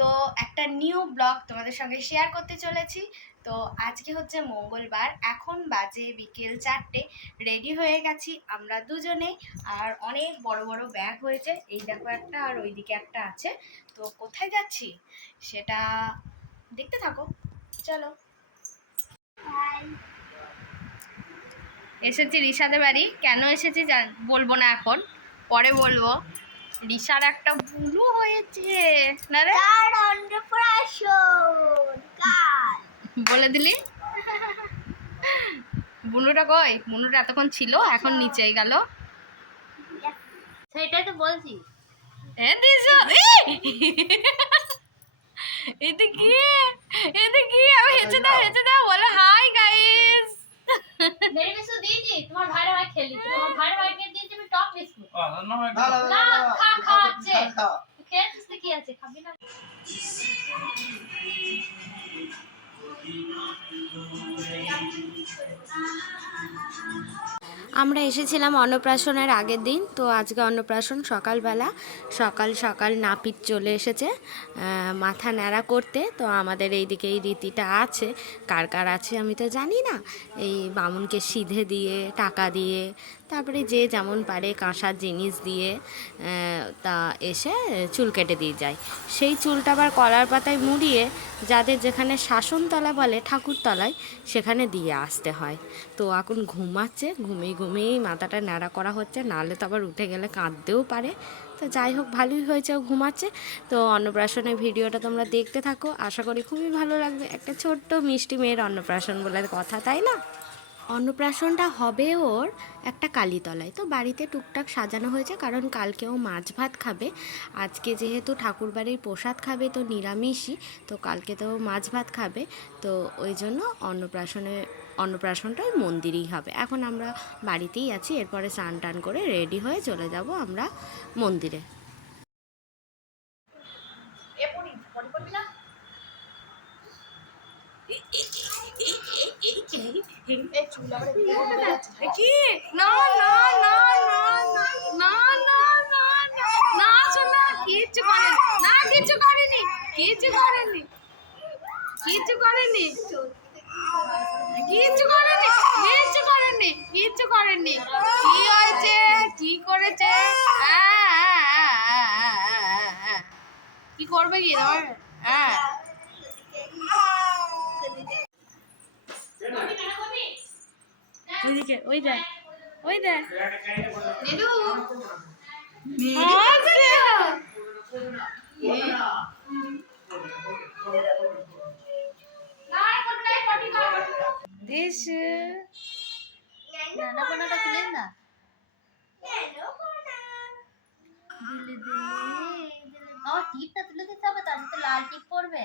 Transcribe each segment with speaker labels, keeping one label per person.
Speaker 1: তো একটা new blog তোমাদের সঙ্গে শেয়ার করতে চলেছি। তো আজকে হচ্ছে মঙ্গলবার, এখন বাজে বিকেল চারটে রেডি হয়ে গেছি আমরা দুজনেই আর অনেক বড় বড় ব্যাগ হয়েছে, এই দেখো একটা আর ওইদিকে একটা আছে। তো কোথায় যাচ্ছি সেটা দেখতে থাকো, চলো। এসেছি রিসাদের বাড়ি, কেন এসেছি বলব না এখন, পরে বলব। রিসার একটা ভুলও হয়েছে। না রে?
Speaker 2: তার অন্নপ্রাশন? কাল
Speaker 1: বলে দিলি? বুনুটা কই? বুনুটা এতক্ষণ ছিল এখন নিচেই গেল।
Speaker 2: সেটাই তো বলছি।
Speaker 1: এ দিস এতে কি? এতে কি? আমি হেঁচে দাও হেঁচে দাও বলে হাই গাইস
Speaker 2: মেরে বিস্কুট দিয়েছি। তোমার ভাইয়ের ভাই খেলি তোমার ভাইয়ের ভাইকে দিয়েছি আমি টপ বিস্কুট।
Speaker 3: না
Speaker 2: না খেয়েছিস তো কি আছে? খাবি না?
Speaker 4: আমরা এসেছিলাম অন্নপ্রাশনের আগের দিন তো আজকে অন্নপ্রাশন সকালবেলা। সকাল সকাল নাপিত চলে এসেছে মাথা ন্যাড়া করতে। তো আমাদের এইদিকে এই রীতিটা আছে। কার কার আছে আমি তো জানি না। এই বামুনকে সিধে দিয়ে টাকা দিয়ে তারপরে যে যেমন পারে কাঁসার জিনিস দিয়ে তা এসে চুল কেটে দিয়ে যায়। সেই চুলটা আবার কলার পাতায় মুড়িয়ে যাদের যেখানে শাসনতলা বলে ঠাকুরতলায়, সেখানে দিয়ে আসতে হয়। তো এখন ঘুমাচ্ছে, ঘুমিয়ে ঘুমিয়েই মাথাটা ন্যাড়া করা হচ্ছে, নাহলে তো আবার উঠে গেলে কাঁদতেও পারে। তো যাই হোক, ভালোই হয়েছে ঘুমাচ্ছে। তো অন্নপ্রাশনের ভিডিওটা তোমরা দেখতে থাকো। আশা করি খুবই ভালো লাগবে। একটা ছোট্ট মিষ্টি মেয়ের অন্নপ্রাশন বলে কথা, তাই না? অন্নপ্রাশনটা হবে ওর একটা কালীতলায়। তো বাড়িতে টুকটাক সাজানো হয়েছে, কারণ কালকে ও মাছ ভাত খাবে। আজকে যেহেতু ঠাকুরবাড়ির প্রসাদ খাবে, তো নিরামিষই, তো কালকে তো মাছ ভাত খাবে। তো ওই জন্য অন্নপ্রাশনে, অন্নপ্রাশনটা ওই মন্দিরেই হবে। এখন আমরা বাড়িতেই আছি, এরপরে স্নান টান করে রেডি হয়ে চলে যাব আমরা মন্দিরে।
Speaker 1: কি? না না না না না না না করেনি। না কিচ্ছু করেনি কিচ্ছু করেনি কিচ্ছু করেনি কিচ্ছু করেনি কিচ্ছু করেনি কিচ্ছু করেনি। কি হয়েছে? কি করেছে? হ্যাঁ, হ্যাঁ, হ্যাঁ। কি করবে কি তোমার হ্যাঁ। ওইদিকে ওই দেখ ওই দেখ। দিস।
Speaker 2: নানা কোনাটা খুলেন না? টিপটা তুলে দিতে হবে লাল টিপ পড়বে।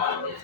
Speaker 2: Yeah.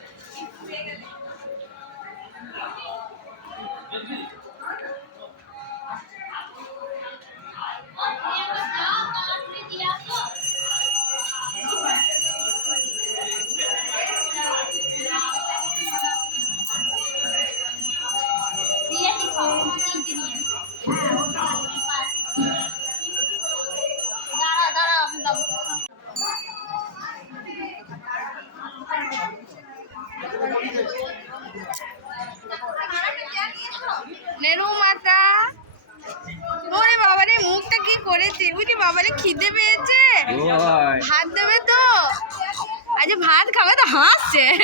Speaker 1: নেরু মাতা? ওরে বাবারে মুখটা কি করেছে? উনি বাবারে খিদে পেয়েছে। ভাত দেবে তো? আজ ভাত খাবে তো হাসছে।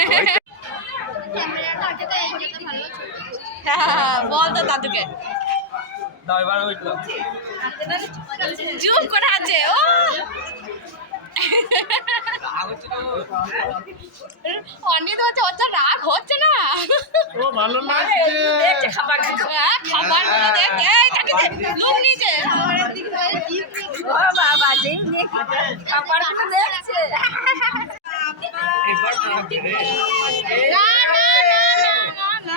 Speaker 1: বল তো দাদুকে। চুপ করে আছে ও। অনিত হচ্ছে ওর তো রাগ হচ্ছে না?
Speaker 3: ও ভালো লাগছে।
Speaker 1: হ্যাঁ, খাবারগুলো দেখ এই কাকে লুক নিচে না না না না না।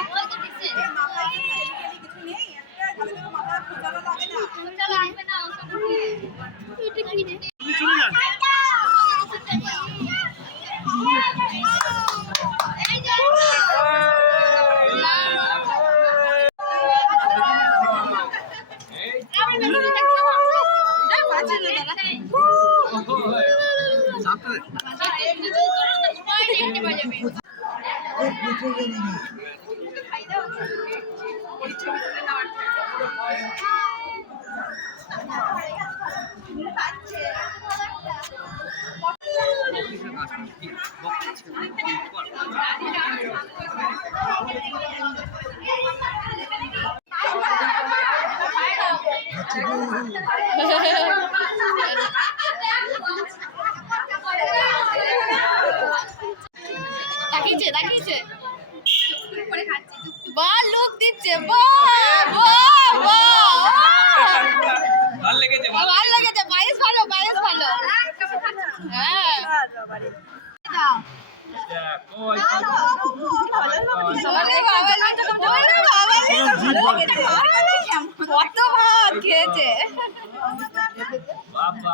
Speaker 3: চলে যান পাচ্ছে
Speaker 1: তাকিয়েছে তাকিয়েছে বা লুক দিচ্ছে। বাহ বাহ বাহ।
Speaker 5: ভালো লেগেছে
Speaker 1: ভালো লেগেছে। ভালো ভালো। হ্যাঁ। ওরে বাবা, কত ভাত খেয়েছে?
Speaker 5: বাবা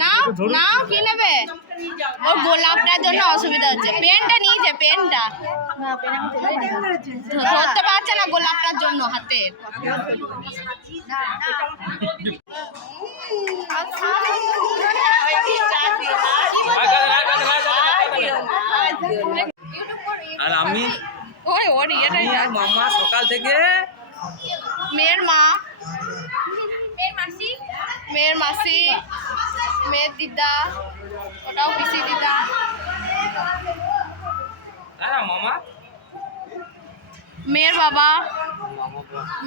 Speaker 1: নাও নাও কি নেবে? ওর গোলাপটার জন্য অসুবিধা হচ্ছে। পেনটা নিয়েছে পেনটা। ধরতে পারছে না গোলাপটার জন্য হাতে।
Speaker 5: আর আমি
Speaker 1: ওই ওর ইয়েটাই
Speaker 5: মামা সকাল থেকে
Speaker 1: মেয়ের মা। মেয়ের মাসি। মেয়ের দিদা ওটাও পিসি দিদা।
Speaker 5: মামা।
Speaker 1: মেয়ের বাবা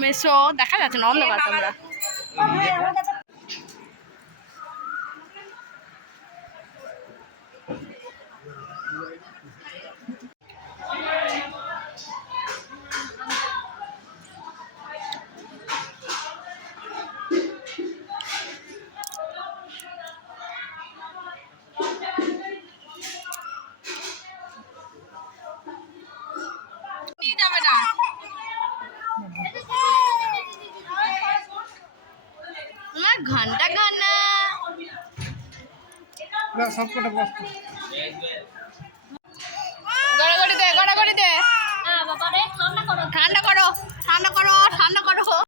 Speaker 1: মেসো দেখা যাচ্ছে না অন্ধকার তোমরা।
Speaker 3: ঘণ্টা
Speaker 1: গড়াগড়ি দে গড়াগড়ি দে।
Speaker 2: হ্যাঁ
Speaker 1: ঠান্ডা করো। ঠান্ডা করো।